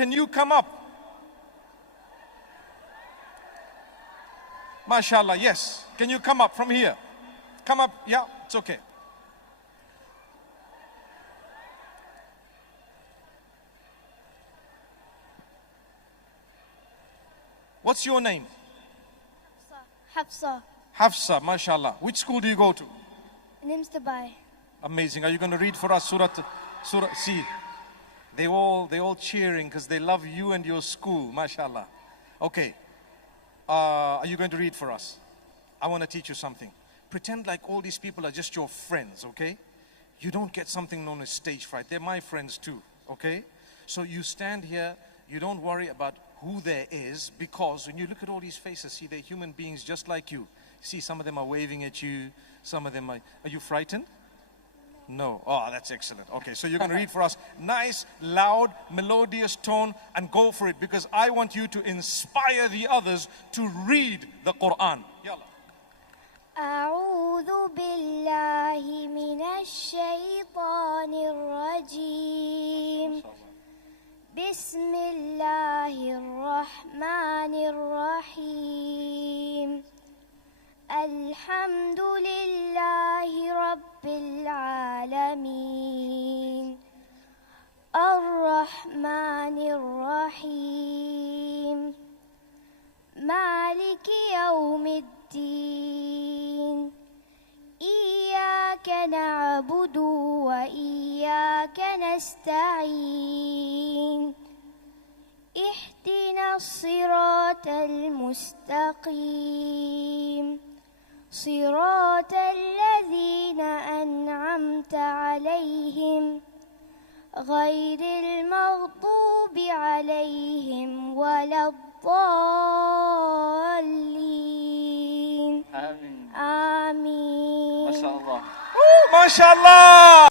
can you come up? MashaAllah, yes. Can you come up from here? Come up, yeah, it's okay. What's your name? Hafsa. Hafsa, MashaAllah. Which school do you go to? Nims Dubai. Amazing. Are you going to read for us Surah? See, they all cheering because they love you and your school, MashaAllah. Okay. Are you going to read for us? I want to teach you something. Pretend like all these people are just your friends, okay? You don't get something known as stage fright. They're my friends too, okay? So you stand here, you don't worry about who there is, because when you look at all these faces, see, they're human beings just like you. See, some of them are waving at you, some of them are you frightened? No. Oh, that's excellent. Okay, so you're going to read for us. Nice, loud, melodious tone, and go for it, because I want you to inspire the others to read the Quran. Yalla. أعوذ بالله من الشيطان الرجيم بسم الله الرحمن الرحيم الحمد لله رب العالمين الرحمن الرحيم مالك يوم الدين إياك نعبد وإياك نستعين اهدنا الصراط المستقيم صراط الذين أنعمت عليهم غير المغضوب عليهم ولا الضالين. آمين. MashaAllah. MashaAllah.